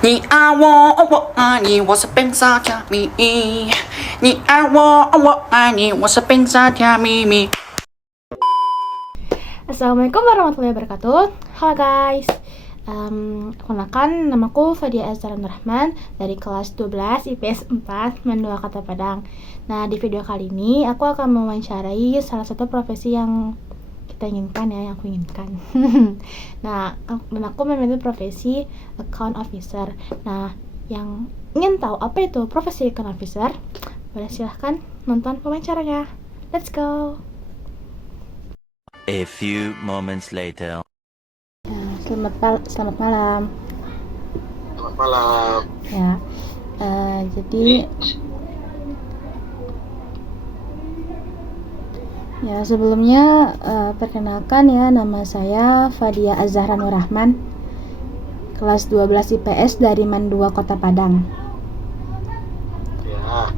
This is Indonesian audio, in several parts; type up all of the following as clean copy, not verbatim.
你爱我，我爱你，我是冰沙加咪。你爱我，我爱你，我是冰沙加咪咪。 Assalamualaikum warahmatullahi wabarakatuh. Halo guys, kenalkan namaku Fadia Azhar Rahman dari kelas 12 IPS 4 Mandua Kota Padang. Nah, di video kali ini aku akan mewawancarai salah satu profesi yang kita inginkan ya, yang aku inginkan. Nah, dan aku memilih profesi account officer. Nah, yang ingin tahu apa itu profesi account officer, boleh silahkan nonton wawancaranya. Let's go. A few moments later. Selamat malam. Selamat malam. Ya, jadi ya sebelumnya perkenalkan ya, nama saya Fadia Azhar Rahman, kelas 12 IPS dari Mandua Kota Padang. Ya.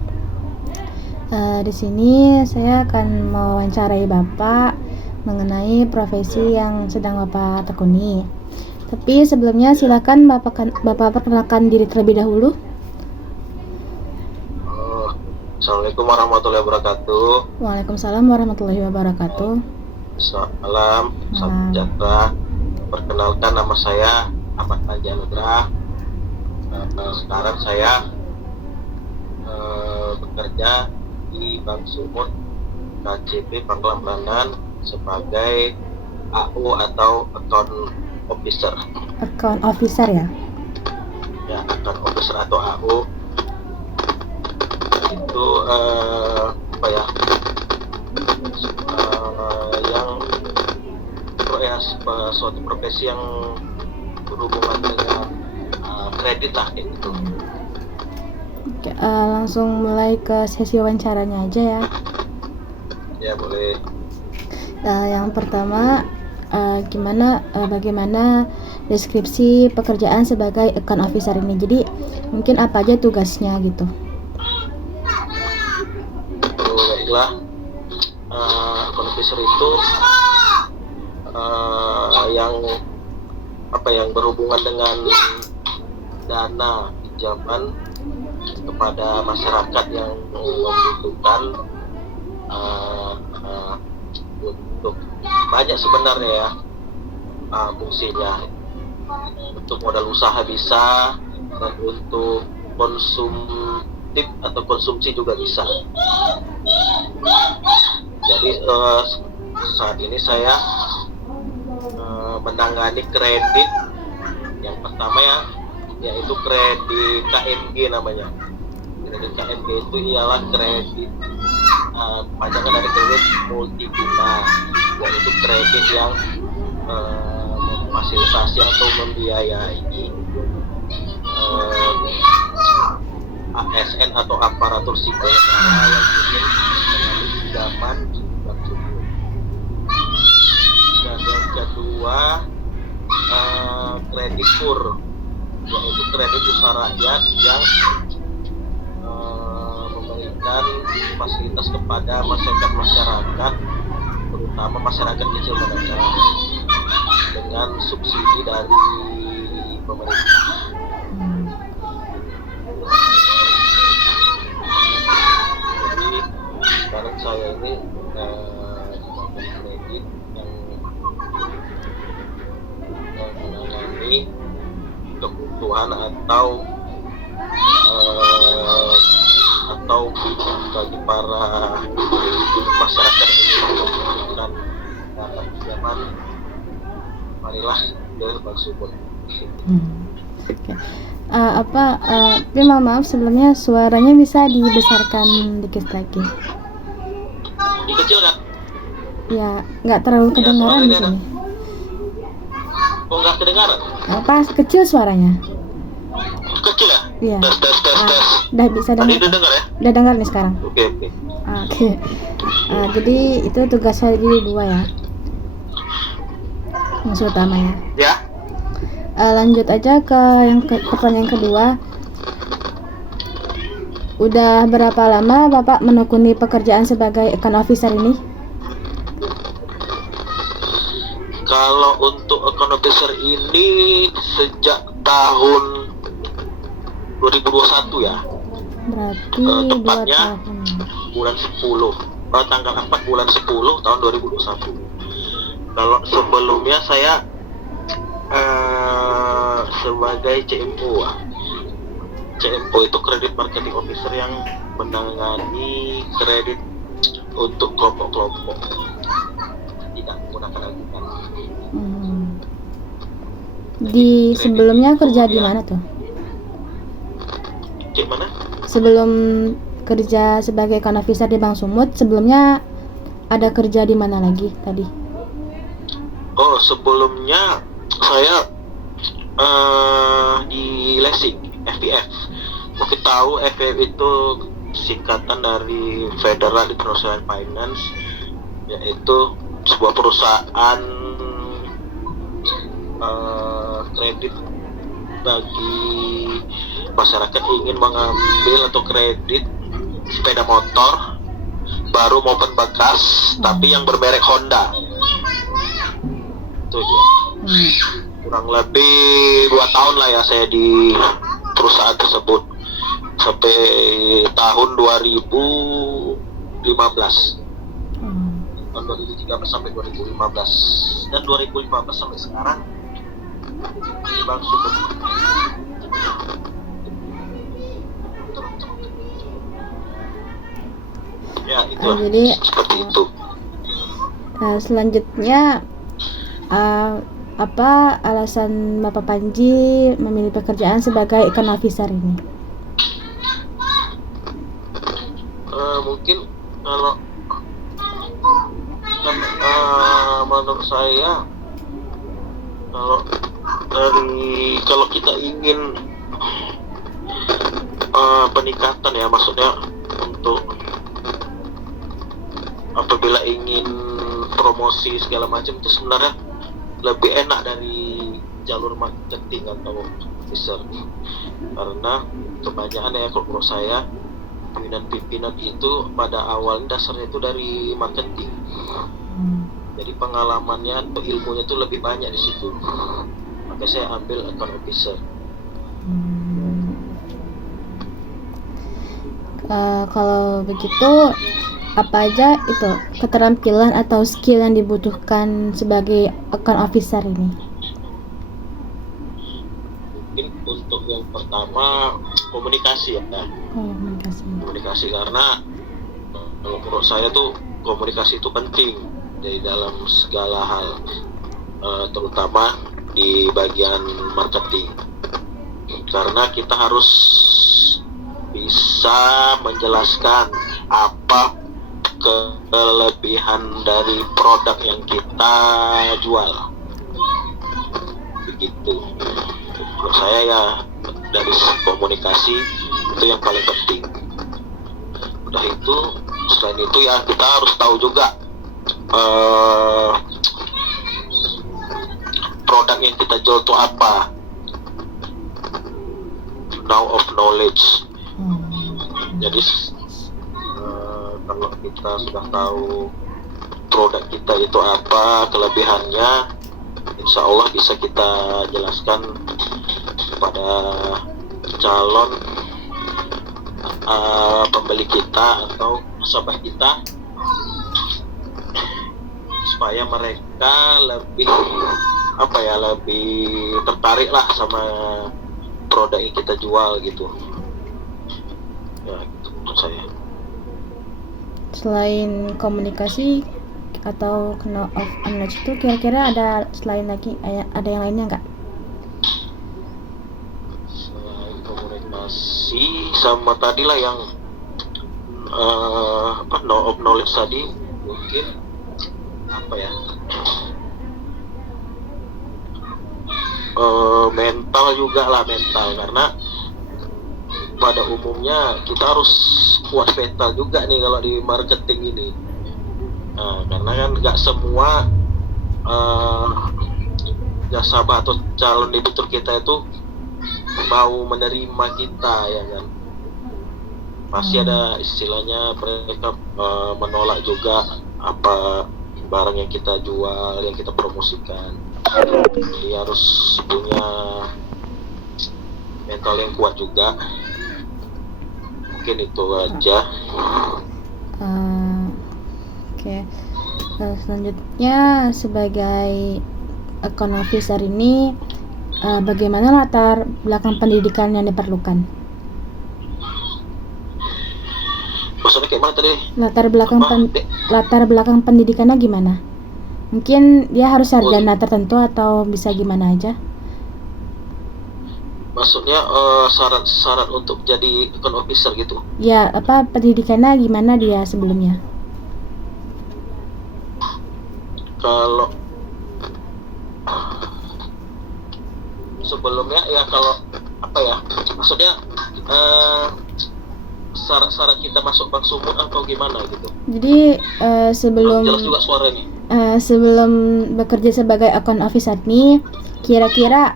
Di sini saya akan mewawancarai Bapak mengenai profesi yang sedang Bapak tekuni. Tapi sebelumnya silakan Bapak perkenalkan diri terlebih dahulu. Assalamualaikum warahmatullahi wabarakatuh. Waalaikumsalam warahmatullahi wabarakatuh. Salam sejahtera. Perkenalkan, nama saya Ahmad Panjanugrah. Sekarang saya bekerja di Bank Sumut KCP Pangkalan Brandan sebagai AU atau Account Officer. Account Officer ya? Ya, Account Officer atau AU itu suatu profesi yang berhubungan dengan kredit lah kayak gitu. Oke, langsung mulai ke sesi wawancaranya aja ya. Ya, boleh. Yang pertama, bagaimana deskripsi pekerjaan sebagai account officer ini? Jadi mungkin apa aja tugasnya gitu? Baiklah, account officer itu yang berhubungan dengan dana pinjaman kepada masyarakat yang membutuhkan untuk banyak sebenarnya ya fungsinya. Untuk modal usaha bisa, dan untuk konsumtif atau konsumsi juga bisa. Jadi saat ini saya menangani kredit yang pertama yaitu kredit KMG namanya. Kredit KMG itu ialah kredit panjangan dari kredit multiguna, yaitu kredit yang memfasilitasi atau membiayai ASN atau aparatur sipil negara yang ingin mengambil pinjaman di bank sumut. Dan yang kedua kredit KUR, yaitu kredit usaha rakyat yang memberikan fasilitas kepada masyarakat, terutama masyarakat kecil menengah, dengan subsidi dari pemerintah. Jadi sekarang saya ini kredit yang menangani kebutuhan atau bagi para masyarakat yang membutuhkan dana pinjaman, marilah ke Bank Sumut. Okay. Tapi maaf sebelumnya suaranya bisa dibesarkan dikit lagi. Dikecilkan? Ya, nggak terlalu kedengaran di sini. Oh, nggak kedengaran? Pas kecil suaranya. Kecil ya? Iya. Tes. Udah bisa dengar. Tadi udah dengar ya? Udah dengar nih sekarang. Oke. Jadi itu tugas saya di 2 ya. Yang utama ya. Ya. Lanjut aja ke pertanyaan kedua. Udah berapa lama Bapak menekuni pekerjaan sebagai account officer ini? Kalau untuk account officer ini sejak tahun 2021 ya. Berarti 2 tepatnya tahun. bulan 10, tanggal 4 bulan 10 tahun 2021. Kalau sebelumnya saya sebagai CMO. CMO itu Credit Marketing Officer yang menangani kredit untuk kelompok-kelompok tidak menggunakan agunan. Di sebelumnya kerja di mana tuh? Gimana? Sebelum kerja sebagai account officer di Bank Sumut, sebelumnya ada kerja di mana lagi tadi? Oh, sebelumnya saya di Lessing, FPF. Mungkin tahu FPF itu singkatan dari Federal International Finance, yaitu sebuah perusahaan kredit bagi masyarakat ingin mengambil atau kredit sepeda motor baru maupun bekas, tapi yang bermerek Honda. Itu dia. Kurang lebih 2 tahun lah ya saya di perusahaan tersebut sampai tahun 2015. Tahun 2013 sampai 2015 dan 2015 sampai sekarang di Bank Sumut. Ya itu Jadi seperti itu. selanjutnya apa alasan Bapak Panji memilih pekerjaan sebagai account officer ini? Mungkin kalau menurut saya kalau kita ingin peningkatan ya, maksudnya untuk apabila ingin promosi segala macam itu sebenarnya lebih enak dari jalur marketing atau officer, karena kebanyakan ya kalau menurut saya pimpinan itu pada awalnya dasarnya itu dari marketing. Jadi pengalamannya atau ilmunya itu lebih banyak di situ. Maka saya ambil account officer. Kalau begitu, apa aja itu keterampilan atau skill yang dibutuhkan sebagai account officer ini? Mungkin untuk yang pertama komunikasi ya. Komunikasi karena menurut saya tuh komunikasi itu penting di dalam segala hal, terutama di bagian marketing, karena kita harus bisa menjelaskan apa kelebihan dari produk yang kita jual, begitu. Menurut saya ya dari komunikasi itu yang paling penting. Udah itu, selain itu ya kita harus tahu juga produk yang kita jual itu apa, now of knowledge. Jadi kalau kita sudah tahu produk kita itu apa, kelebihannya, insya Allah bisa kita jelaskan kepada calon pembeli kita atau nasabah kita, supaya mereka lebih tertarik lah sama produk yang kita jual gitu. Ya, gitu menurut saya. Selain komunikasi atau know of knowledge itu, kira-kira ada selain lagi, ada yang lainnya nggak? Selain komunikasi sama tadi lah yang know of knowledge tadi, mungkin mental juga lah, karena pada umumnya kita harus kuat mental juga nih kalau di marketing ini. Karena kan nggak semua nasabah atau calon debitur kita itu mau menerima kita, ya kan. Pasti ada istilahnya mereka menolak juga apa barang yang kita jual, yang kita promosikan. Jadi harus punya mental yang kuat juga. Mungkin itu aja. Oke. Selanjutnya sebagai account officer ini bagaimana latar belakang pendidikan yang diperlukan? Maksudnya kayak mana tadi? Latar belakang pendidikannya gimana? Mungkin dia harus sarjana tertentu atau bisa gimana aja? Maksudnya syarat untuk jadi account officer gitu? Ya, pendidikannya gimana dia sebelumnya? Kalau sebelumnya ya kalau maksudnya syarat kita masuk bank sumut atau gimana gitu? Jadi sebelum jelas juga suaranya. Sebelum bekerja sebagai account officer nih, kira-kira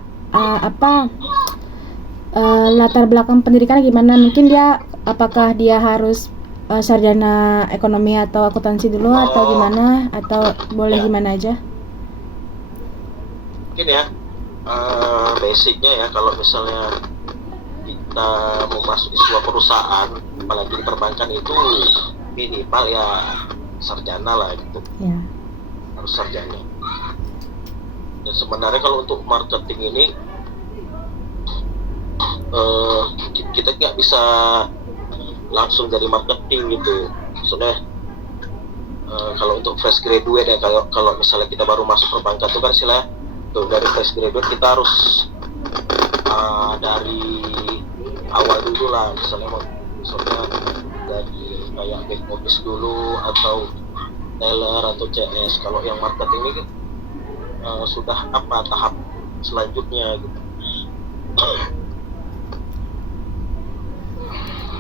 latar belakang pendidikan gimana? Mungkin apakah dia harus sarjana ekonomi atau akuntansi dulu atau gimana? Atau boleh gimana aja? Mungkin ya basicnya ya, kalau misalnya kita mau masuk di sebuah perusahaan, apalagi di perbankan, itu minimal ya sarjana lah gitu. Ya. Harus sarjana. Dan sebenarnya kalau untuk marketing ini kita nggak bisa langsung dari marketing gitu. Maksudnya kalau untuk fresh graduate ya, kalau misalnya kita baru masuk perbankan itu kan istilahnya dari fresh graduate kita harus dari awal dulu lah, misalnya dari kayak back office dulu atau teller atau CS. Kalau yang marketing ini sudah tahap selanjutnya gitu.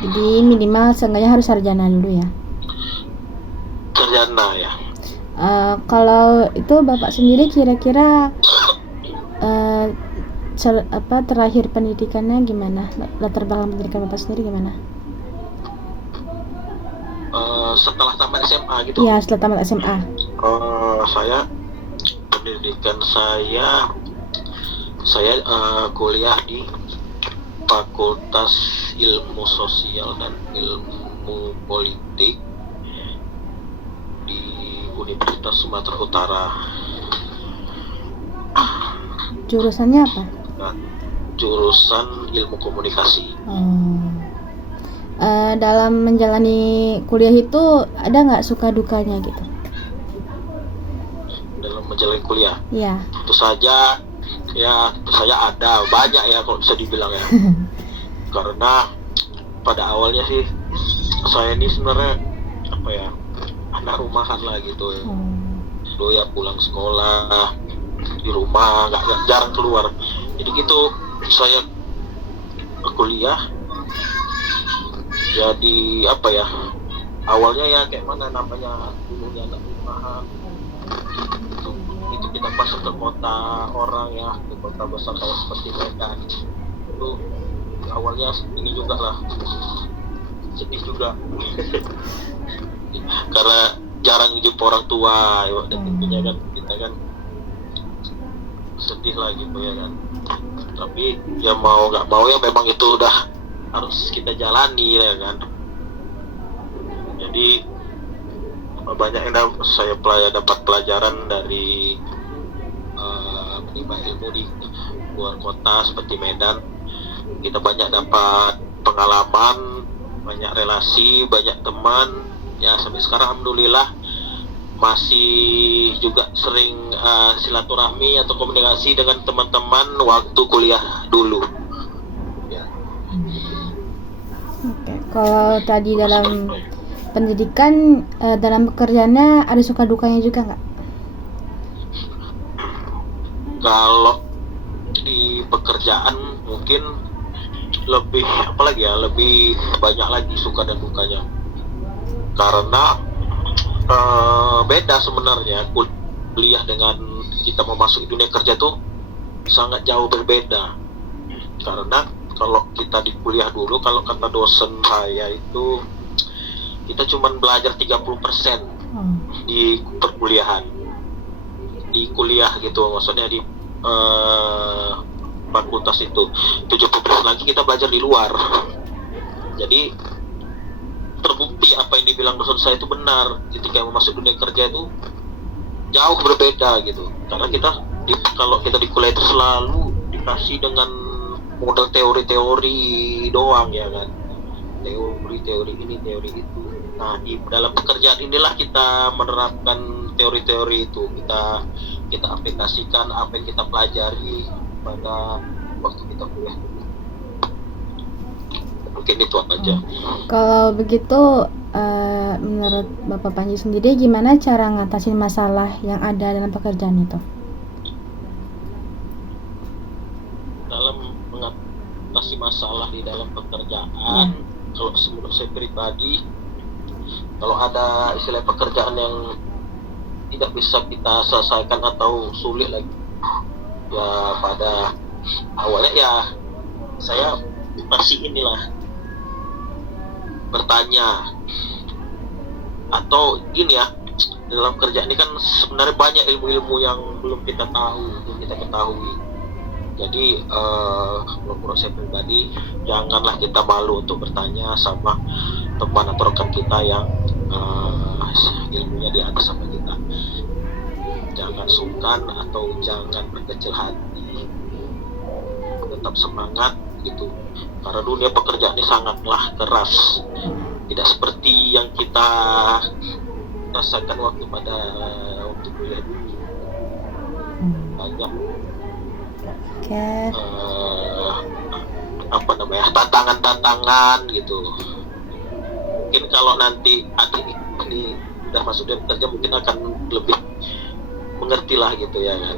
Jadi minimal seenggaknya harus sarjana dulu ya. Sarjana ya. Kalau itu Bapak sendiri kira-kira terakhir pendidikannya gimana? Latar belakang pendidikan Bapak sendiri gimana? Setelah tamat SMA gitu? Iya, setelah tamat SMA. Saya pendidikan saya kuliah di Fakultas Ilmu Sosial dan Ilmu Politik di Universitas Sumatera Utara. Jurusannya apa? Jurusan Ilmu Komunikasi. Dalam menjalani kuliah itu ada nggak suka dukanya gitu? Dalam menjalani kuliah? Iya. Tentu saja ada banyak ya kalau bisa dibilang ya. Karena pada awalnya sih saya ini sebenarnya anak rumahan lah gitu. Dulu ya pulang sekolah di rumah, nggak jarang keluar. Jadi gitu saya kuliah. Jadi awalnya ya kayak mana namanya dulunya anak rumahan. Itu kita masuk ke kota orang ya, ke kota besar kayak seperti Medan. Itu awalnya ini juga lah, sedih juga. Karena jarang jumpa orang tua ya, dan tentunya kan kita kan sedih lah gitu ya kan. Tapi ya mau nggak mau ya memang itu udah harus kita jalani ya kan. Jadi banyak yang saya dapat pelajaran dari menimba ilmu di luar kota seperti Medan. Kita banyak dapat pengalaman, banyak relasi, banyak teman ya. Sampai sekarang alhamdulillah masih juga sering silaturahmi atau komunikasi dengan teman-teman waktu kuliah dulu ya. Oke. Kalau tadi dalam pendidikan, dalam pekerjaannya ada suka dukanya juga nggak? Kalau di pekerjaan mungkin lebih lebih banyak lagi suka dan dukanya, karena beda sebenarnya kuliah dengan kita memasuki dunia kerja tuh sangat jauh berbeda. Karena kalau kita di kuliah dulu, kalau kata dosen saya itu kita cuma belajar 30% di perkuliahan, di kuliah gitu, maksudnya di fakultas itu 70% lagi kita belajar di luar. Jadi terbukti apa yang dibilang dosen saya itu benar, ketika masuk dunia kerja itu jauh berbeda gitu, karena kalau kita di kuliah itu selalu dikasih dengan model teori-teori doang ya kan, teori ini teori itu. Nah di dalam pekerjaan inilah kita menerapkan teori-teori itu, kita aplikasikan apa yang kita pelajari pada waktu kita kuliah. Mungkin itu aja. Kalau begitu, menurut Bapak Panji sendiri gimana cara ngatasin masalah yang ada dalam pekerjaan itu? Dalam mengatasi masalah di dalam pekerjaan, kalau menurut saya pribadi, kalau ada istilah pekerjaan yang tidak bisa kita selesaikan atau sulit lagi, ya pada awalnya ya saya masih bertanya, atau gini ya, dalam kerjaan ini kan sebenarnya banyak ilmu-ilmu yang belum kita ketahui. Jadi menurut saya pribadi, janganlah kita malu untuk bertanya sama teman atau rekan kita yang ilmunya di atas sama kita. Jangan sungkan atau jangan berkecil hati, tetap semangat gitu, karena dunia pekerjaan ini sangatlah keras, tidak seperti yang kita rasakan waktu kuliah dulu. Banyak tantangan gitu. Mungkin kalau nanti adik ini udah masuk dunia kerja mungkin akan lebih mengerti lah gitu ya kan.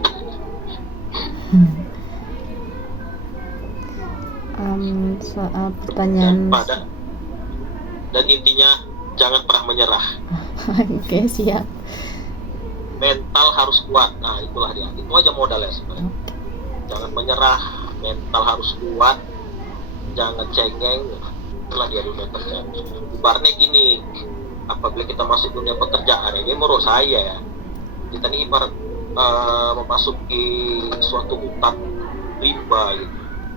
Soal pertanyaan dan intinya jangan pernah menyerah. Oke, siap. Mental harus kuat. Nah itulah dia, itu aja modalnya sebenarnya. Jangan menyerah, mental harus kuat, jangan cengeng. Itulah dia dunia kerja. Ibaratnya gini, apabila kita masuk dunia pekerjaan ini, menurut saya ya, kita ini ibarat memasuki suatu hutan rimba gitu.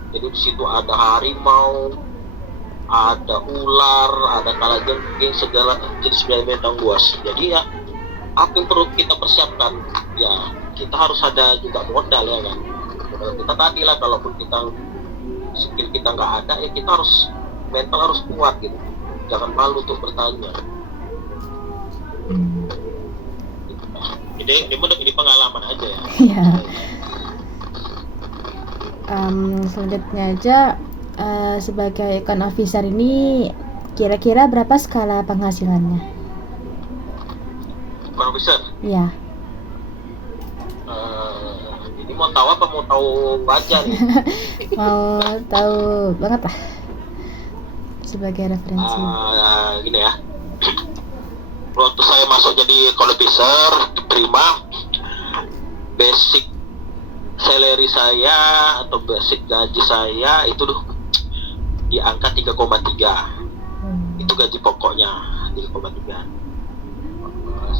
Jadi di situ ada harimau, ada ular, ada kalajengking, segala jenis binatang buas. Jadi ya, apa yang perlu kita persiapkan? Ya, kita harus ada juga modal ya kan. Modal kita tadi lah, kalaupun skill kita nggak ada, ya kita harus mental harus kuat gitu. Jangan malu untuk bertanya. Ini pengalaman aja ya. Iya. Selanjutnya aja, sebagai account officer ini kira-kira berapa skala penghasilannya? Account officer? Iya. Ini mau tahu apa mau tahu aja nih? Mau tahu banget lah, sebagai referensi. Gini ya. Waktu saya masuk jadi account officer, diterima, basic salary saya atau basic gaji saya itu di angka 3,3. Itu gaji pokoknya 3,3.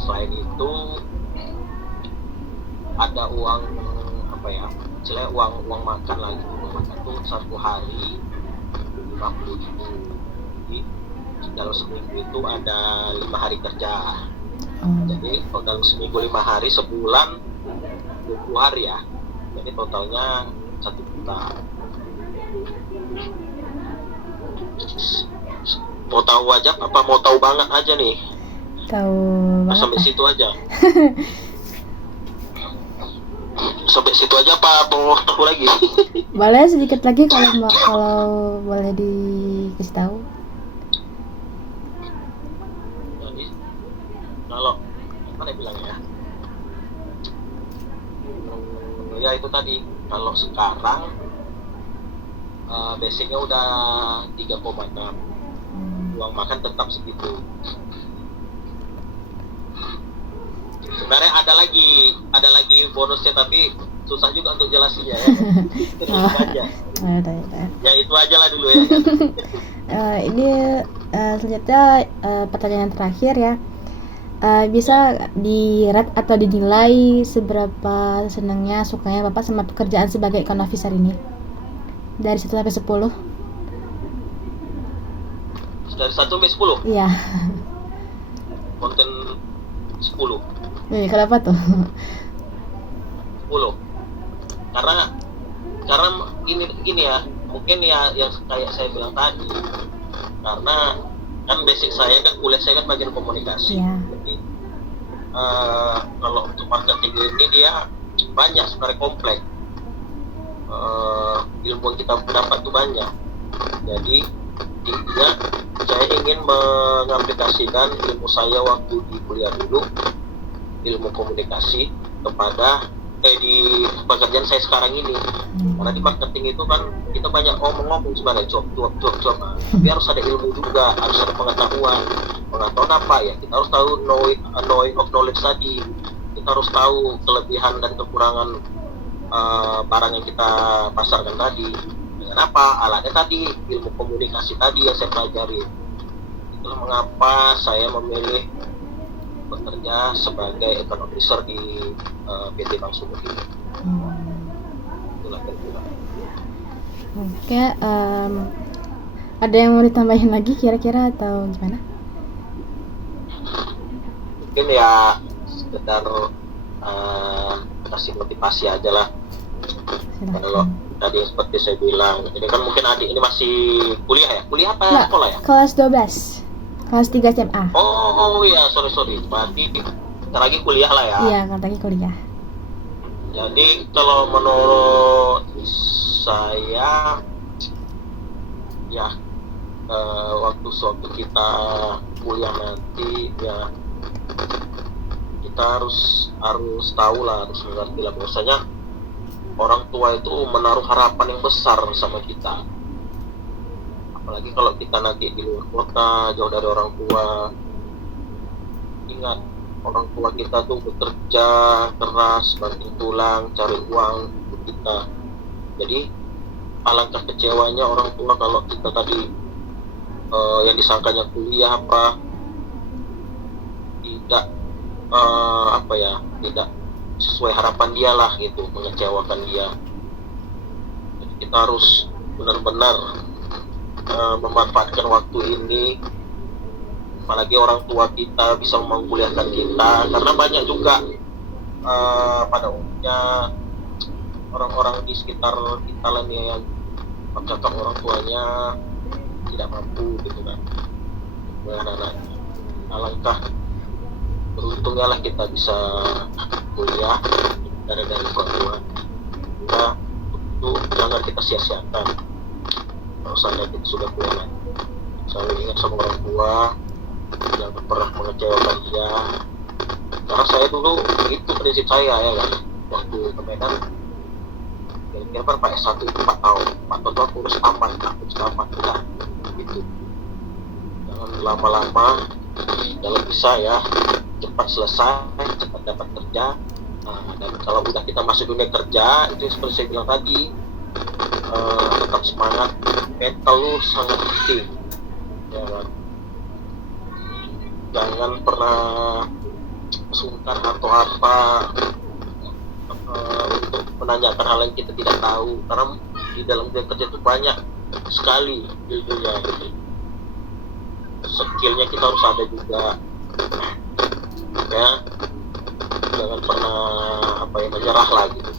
Selain itu ada uang misalnya uang makan lagi. Uang makan tuh satu hari 50.000. Jadi dalam seminggu itu ada 5 hari kerja. Jadi dalam seminggu 5 hari, sebulan 20 hari ya. Jadi totalnya 1 juta. Mau tahu aja apa mau tahu banget aja nih? Tahu banget. Sampai situ aja. Sampai situ aja apa mau tahu lagi? Boleh sedikit lagi kalau boleh dikasih tahu. Jadi kalau mana bilang ya? Ya itu tadi, kalau sekarang basicnya udah 3,6. Uang makan tetap segitu. Sebenarnya ada lagi bonusnya, tapi susah juga untuk jelasinnya ya. Itu aja. Ya itu aja lah dulu ya. Ini selanjutnya pertanyaan terakhir ya. Bisa di-rate atau dinilai seberapa senangnya, sukanya Bapak sama pekerjaan sebagai account officer ini? Dari 1 sampai 10. Dari 1 sampai 10 Iya. konten 10. Kenapa tuh? 10 karena gini ya, mungkin ya yang kayak saya bilang tadi, karena kan basic saya kan kuliah saya kan bagian komunikasi. Iya. Jadi kalau untuk marketing ini dia banyak sebenarnya, kompleks. Ilmu yang kita dapat tuh banyak. Jadi intinya saya ingin mengaplikasikan ilmu saya waktu di kuliah dulu, ilmu komunikasi, kepada di pekerjaan saya sekarang ini. Karena di marketing itu kan kita banyak ngomong sebenarnya, job. Tapi harus ada ilmu juga, harus ada pengetahuan apa ya, kita harus tahu knowing of knowledge tadi. Kita harus tahu kelebihan dan kekurangan barang yang kita pasarkan tadi. Dengan apa? Alatnya tadi, ilmu komunikasi tadi yang saya pelajari. Itulah mengapa saya memilih bekerja sebagai account officer di PT Bank Sumut ini. Itulah kira-kira. Oke, ada yang mau ditambahin lagi kira-kira atau gimana? Mungkin ya sekedar kasih motivasi aja lah. Kalau tadi seperti saya bilang, ini kan mungkin adik ini masih kuliah ya? Kuliah apa Nggak, sekolah ya? Kelas 12. Kelas 3 SMA. Oh iya, sorry. Berarti bentar lagi kuliah lah ya? Iya, kan lagi kuliah. Jadi kalau menurut saya ya waktu kita kuliah nanti ya kita harus tahu lah, harus mengerti lah bahwasanya orang tua itu menaruh harapan yang besar sama kita. Apalagi kalau kita nanti di luar kota, jauh dari orang tua. Ingat, orang tua kita tuh bekerja keras, banting tulang, cari uang untuk kita. Jadi alangkah kecewanya orang tua kalau kita tadi yang disangkanya kuliah tidak sesuai harapan dia lah gitu, mengecewakan dia. Jadi kita harus benar-benar memanfaatkan waktu ini, apalagi orang tua kita bisa mengkuliahkan kita, karena banyak juga pada umumnya orang-orang di sekitar kita lah nih yang tercatat orang tuanya tidak mampu gitu kan. Anak-anak, alangkah beruntungnya lah kita bisa kuliah dari orang tua. Nah, itu jangan kita sia-siakan. Kalau seandainya kita sudah kuliah, selalu ingat sama orang tua, jangan pernah mengecewakan dia. Karena saya dulu itu prinsip saya ya kan, waktu ke Medan kira-kira berapa S1 itu 4 tahun aku harus tamat udah gitu. Jangan lama-lama, kalau bisa ya cepat selesai, cepat dapat kerja. Dan kalau udah kita masuk dunia kerja, itu seperti saya bilang tadi, tetap semangat, mental lu sangat penting ya kan? Jangan pernah sungkan atau apa untuk menanyakan hal yang kita tidak tahu, karena di dalam dunia kerja itu banyak sekali ilmunya gitu. Skillnya kita harus ada juga ya. Jangan pernah menyerah lah gitu,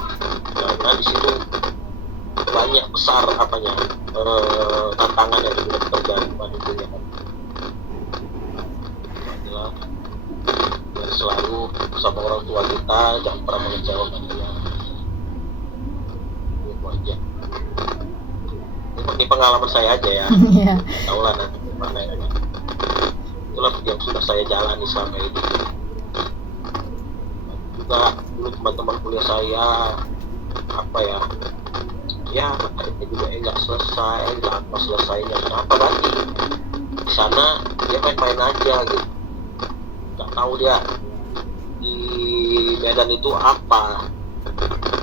karena di situ banyak besar tantangan yang sudah terjadi pada dunia kan. Dan selalu bersama orang tua kita, jangan pernah mengecewakan dia. Itu aja. Ini pengalaman saya aja ya. Tahu lah nanti gimana ya. Itulah yang sudah saya jalani selama ini. Juga dulu teman-teman kuliah saya materi juga nggak selesai, lama selesainya. Kenapa lagi? Di sana dia main-main aja gitu, nggak tahu dia di Medan itu apa,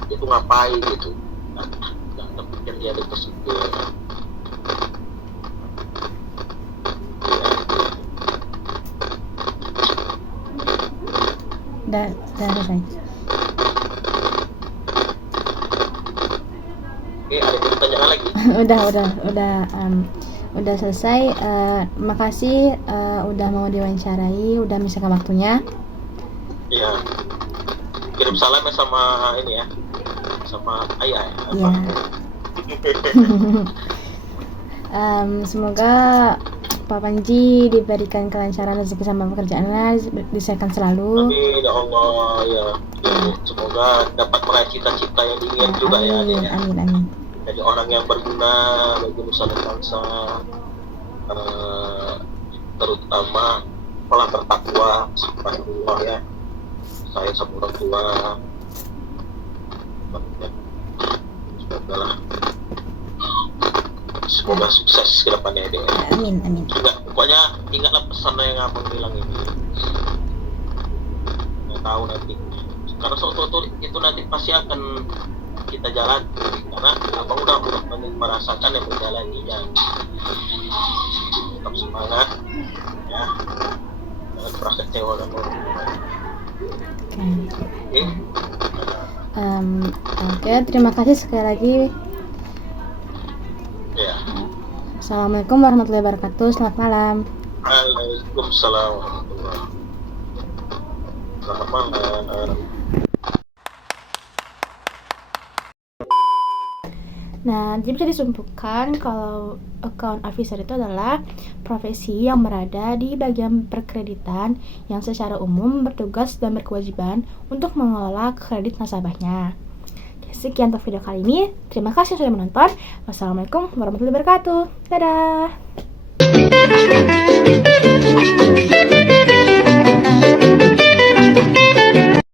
dia tuh ngapain gitu, nggak terpikir dia ada tersebut. Dah selesai. Oke, ada pertanyaan lagi? Udah selesai. Makasih udah mau diwawancarai, udah misalkan waktunya. Iya. Kirim salam ya sama ini ya, sama ayah ya. Iya. Semoga Pak Panji diberikan kelancaran rezeki sama pekerjaannya, disehatkan selalu. Amin ya Allah ya. Semoga dapat meraih cita-cita yang diinginkan juga ya. Amin, Adik, ya. amin. Jadi orang yang berguna bagi nusa dan bangsa, terutama malah bertakwa kepada Allah ya. Saya sama orang tua. Semoga sukses ke depannya deh. Amin. Pokoknya ingatlah pesan yang abang bilang ini. Nggak tahu nanti. Karena suatu itu nanti pasti akan kita jalan. Karena abang udah merasakan yang menjalaninya. Tetap semangat, ya. Jangan pernah kecewa dan Oke, terima kasih sekali lagi. Ya. Assalamualaikum warahmatullahi wabarakatuh. Selamat malam. Waalaikumsalam warahmatullahi wabarakatuh. Selamat malam. Nah, jadi bisa disimpulkan kalau account officer itu adalah profesi yang berada di bagian perkreditan yang secara umum bertugas dan berkewajiban untuk mengelola kredit nasabahnya. Oke, sekian untuk video kali ini. Terima kasih sudah menonton. Wassalamualaikum warahmatullahi wabarakatuh. Dadah.